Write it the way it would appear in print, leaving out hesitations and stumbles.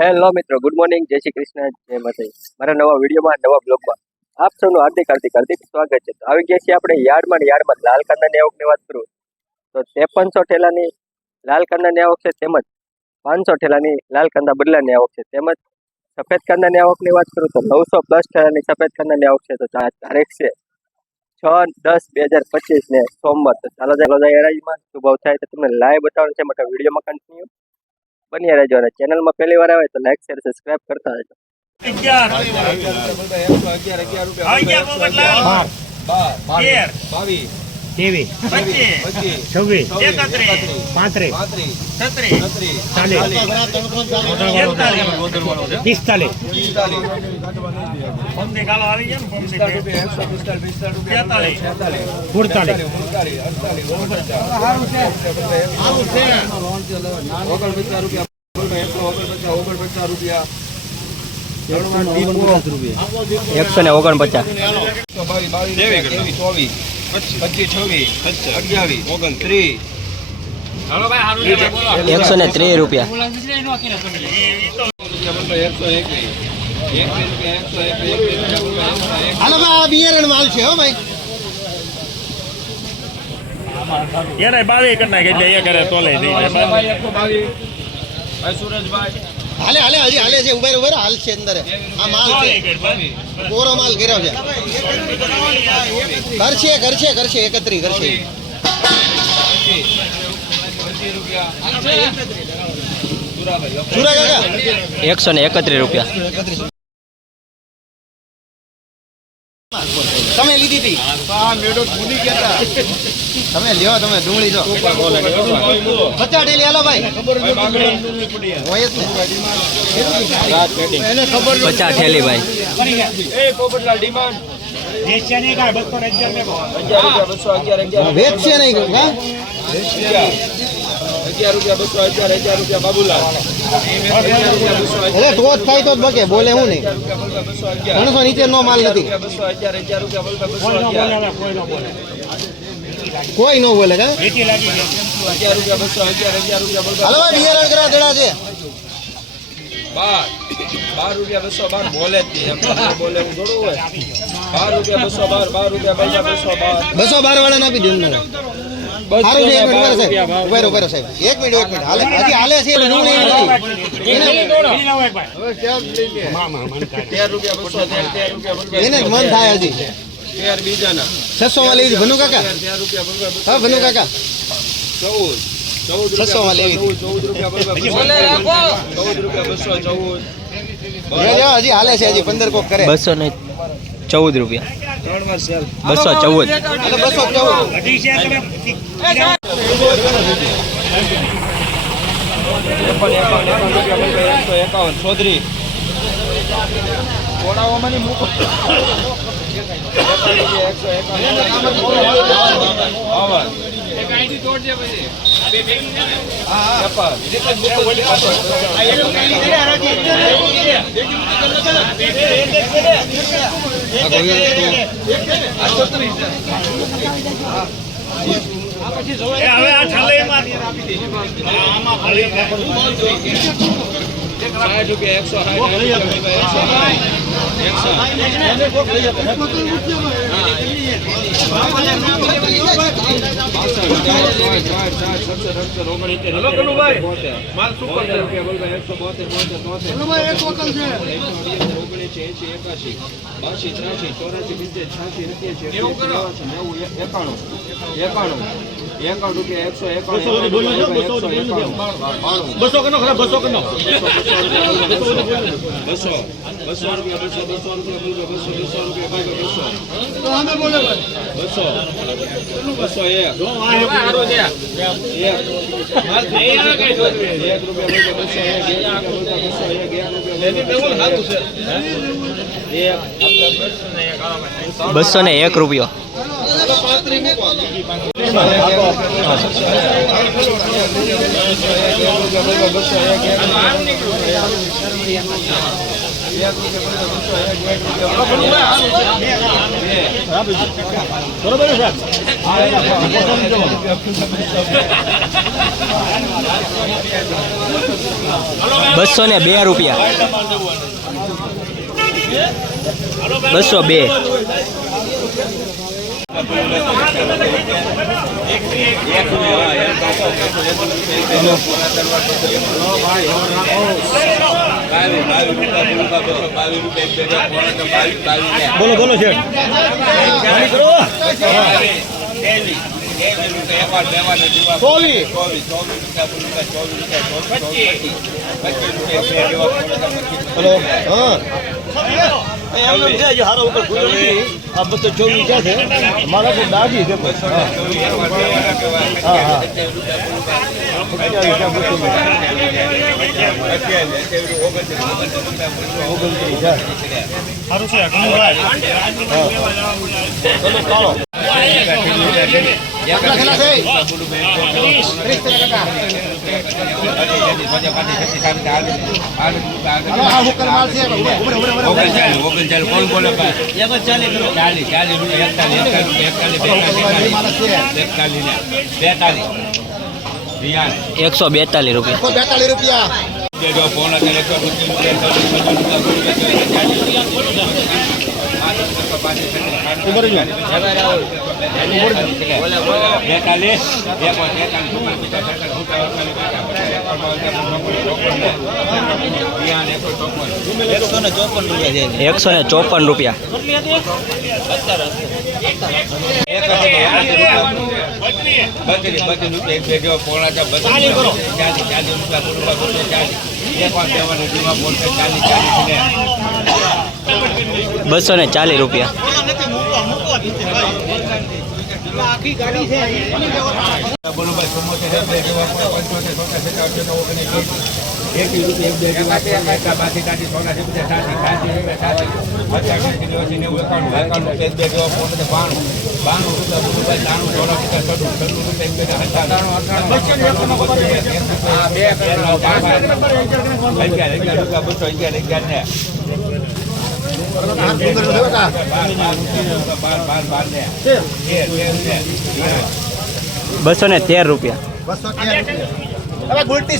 Hello મિત્રો, good morning, જય શ્રી કૃષ્ણ, જય માતાજી. મારા નવા વિડીયોમાં, નવા બ્લોગમાં આપ સૌનું હાર્દિક સ્વાગત છે. તો આવી ગયા છીએ આપણે યાર્ડમાં લાલ કાંદાની આવકની વાત કરું તો 5300 ઠેલાની લાલ કાંદાની આવક છે, તેમજ 500 ઠેલાની લાલ કાંદા બદલાની આવક છે, તેમજ સફેદ કાંદાની આવકની વાત કરું તો 900+ ઠેલાની સફેદ કાંદાની આવક છે. તો તારીખ છે 6/10/2025 ને સોમવાર. તો ચાલો જાય હરાજીમાં શું ભાવ થાય તો તમને લાઈવ બતાવવાનું છે. મોટા વિડીયોમાં કન્ટિન્યુ બન્યા રહેજો અને ચેનલમાં પહેલી વાર આવે તો લાઈક શેર સબસ્ક્રાઇબ કરતા રહેજો. 130 રૂપિયા. હાલો ભાઈ, બિયારણ માલ છે હો ભાઈ. યાર બાવી કરી નાખે એટલે એ કરે તોલે દઈને ભાઈ સુરજભાઈ હાલે હાલે હજી હાલે છે. ઉભેર હાલ છે અંદર. આ માલ છે, કોરો માલ ગેરાવ છે. કરશે 31 કરશે. સુરા કાકા 131 રૂપિયા. તમે લીધી હતી તમે લ્યો, તમે ડુંગળી જો 50 ઠેલી હાલો ભાઈ. હોય જ ને 50 ઠેલી ભાઈ. વેચશે નહીં કા 11 રૂપિયા બાબુલાલ. એટલે ટોચ થાય તો જ બકે, બોલે હું નહીં. 300 નીચે નો માલ નથી. કોઈ નો બોલે કા. હાલો ભાઈ, બિયારણ કરા દેડા છે 12 રૂપિયા 212 બોલે જ નહીં. બોલે હું થોડું હોય. 12 રૂપિયા 212 212 વાળા આપી દે. સારું છે. 1 મિનિટ સાહેબ, ઉભા સાહેબ. 1 મિનિટ હાલે, હજી હાલે છે. 13 રૂપિયા એને મન થાય હજી 13 બીજાના 600 માં લેવી. ભનુ કાકા, હા ભનુ કાકા 600 માં લેવી. 14 રૂપિયા હજી હાલે છે. હજી 15 કોક કરે. 214 રૂપિયા. 214. 214 ચૌધરી કોણાઓમાંની મૂકો. 60 201 રૂપિયા. બરોબર છે સાહેબ. ₹202. 202. બોલો બોલો શેઠ હલો હા એમને છે જે હારો ઉપર ગુજર નથી આ બધું 24 ક્યાં છે મારા તો દાદી છે બસ હા હા સારું છે ચલો કાળો ₹154. ₹240. આખી ગાડી છે બોલો ભાઈ સમોસે ₹213. હવે ગુલટી